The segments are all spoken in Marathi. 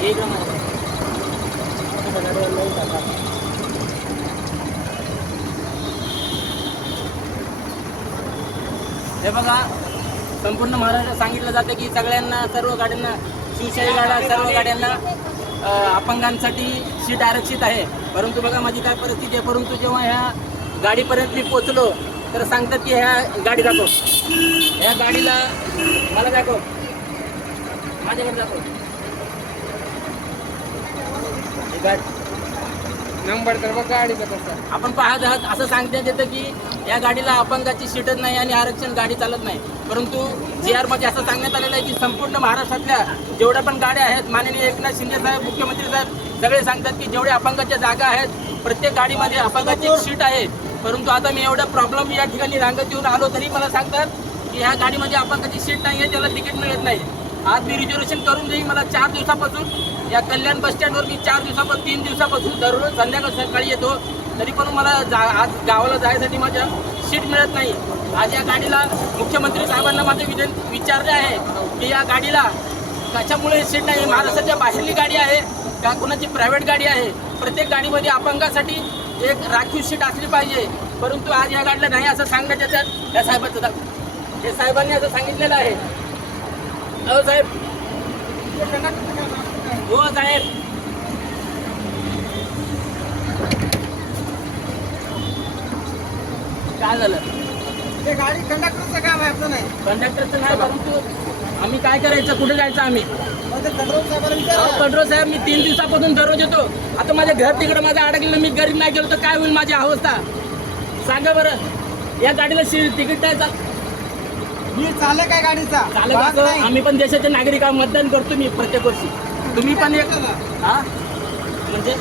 हे इकडं हे बघा संपूर्ण महाराष्ट्रात सांगितलं जातं की सगळ्यांना सर्व गाड्यांना शिवशाही गाड्या सर्व गाड्यांना अपंगांसाठी सीट आरक्षित आहे. परंतु बघा माझी काय परिस्थिती आहे परंतु जेव्हा ह्या गाडीपर्यंत मी पोचलो तर सांगतात की ह्या गाडी दाखव. ह्या गाडीला मला दाखव. माझ्याकडे दाखव. नंबर तर बघ गाडीचा कसा आपण पाहत आहात असं सांगण्यात येतं की या गाडीला अपंगाची सीटच नाही आणि आरक्षण गाडी चालत नाही. परंतु जी आरमध्ये असं सांगण्यात आलेलं आहे की संपूर्ण महाराष्ट्रातल्या जेवढ्या पण गाड्या आहेत माननीय एकनाथ शिंदे साहेब मुख्यमंत्री साहेब सगळे सांगतात की जेवढ्या अपंगाच्या जागा आहेत प्रत्येक गाडीमध्ये अपंगाची सीट आहे. परंतु आता मी एवढा प्रॉब्लेम या ठिकाणी रांगत येऊन आलो तरी मला सांगतात की ह्या गाडीमध्ये अपंगाची सीट नाही आहे त्याला तिकीट मिळत नाही. आज मी रिझर्वेशन करून देईन मला चार दिवसापासून. या कल्याण बस स्टँडवर मी चार दिवसापासून तीन दिवसापासून दररोज संध्याकाळ सकाळी येतो. तरी पण मला जा आज गावाला जायसाठी माझ्या सीट मिळत नाही. आज या गाडीला मुख्यमंत्री साहेबांना माझं विजन विचारले आहे की या गाडीला कशामुळे सीट नाही? महाराष्ट्राच्या बाहेरली गाडी आहे का कोणाची प्रायव्हेट गाडी आहे? प्रत्येक गाडीमध्ये अपंगासाठी एक राखीव सीट असली पाहिजे. परंतु आज या गाडीला नाही असं सांगण्यात येतात या साहेबाचं हे साहेबांनी असं सांगितलेलं आहे. हो साहेब. हो साहेब. काय झालं? ते गाडी कंडक्टरचं काम आहे आपलं नाही. कंडक्टरचं नाही परंतु आम्ही काय करायचं कुठे जायचं आम्ही? मग ते कंट्रोल साहेबांना विचारा. अहो, कंट्रोल साहेब मी तीन दिवसापासून दररोज येतो. आता माझं घर तिकडे माझं अडकलेलं मी घरी नाही गेलो तर काय होईल माझी अवस्था? सांगा बरं. या गाडीला शी तिकीट द्यायचा मी चालक काय गाडीचा? चालक नाही. आम्ही पण देशाचे नागरिक आहोत, मतदान करतो मी प्रत्येक वर्षी. तुम्ही पण एक हा? म्हणजे.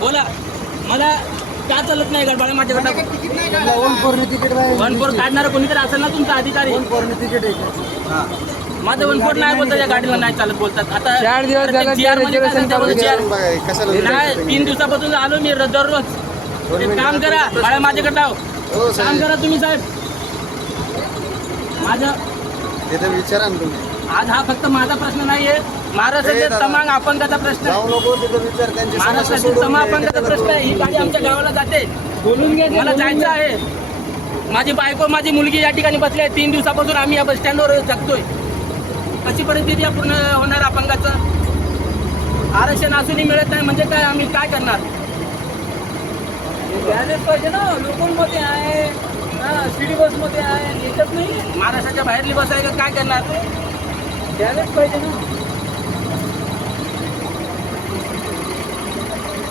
बोला. मला का चालत नाही गडबड? माझ्याकडे माझ्याकडे तिकीट नाही वन काढायचं. वन फोर काढणारा? कोणीतरी असेल ना तुमचा अधिकारी. वन फोरने तिकीट आहे? माझं वन फोर नाही बोलतात या गाडीला नाही चालत बोलतात. आता चार दिवस GR मध्ये काय सांगतात, GR नाही तीन दिवसापासून आलो मी र- दररोज. एक काम करा बाळा माझ्याकडे लाव हो काम करा तुम्ही साहेब. माझं तिथे विचारा ना तुम्ही. आज हा फक्त माझा प्रश्न नाहीये. महाराष्ट्राच्या दादा. तमाम अपंगाचा प्रश्न आहे. जाऊ नको तिथे विचार त्यांची समस्या महाराष्ट्रातील सोडवून तमाम घे. अपंगाचा प्रश्न आहे. ही गाडी आमच्या गावाला जाते. बोलून घे मला जायचं आहे. माझी बायको माझी मुलगी या ठिकाणी बसली आहे. तीन दिवसापासून आम्ही या बस स्टँडवर जगतोय. कशी परिस्थिती आहे पूर्ण होणार अपंगाचं? आरक्षण असूनही मिळत नाही. म्हणजे काय आम्ही काय करणार? पाहिजे ना. लोकलमध्ये आहे हा सिटी बसमध्ये आहे याच्यात नाही महाराष्ट्राच्या बाहेरली बस आहे काय करणार? द्यायलाच पाहिजे ना.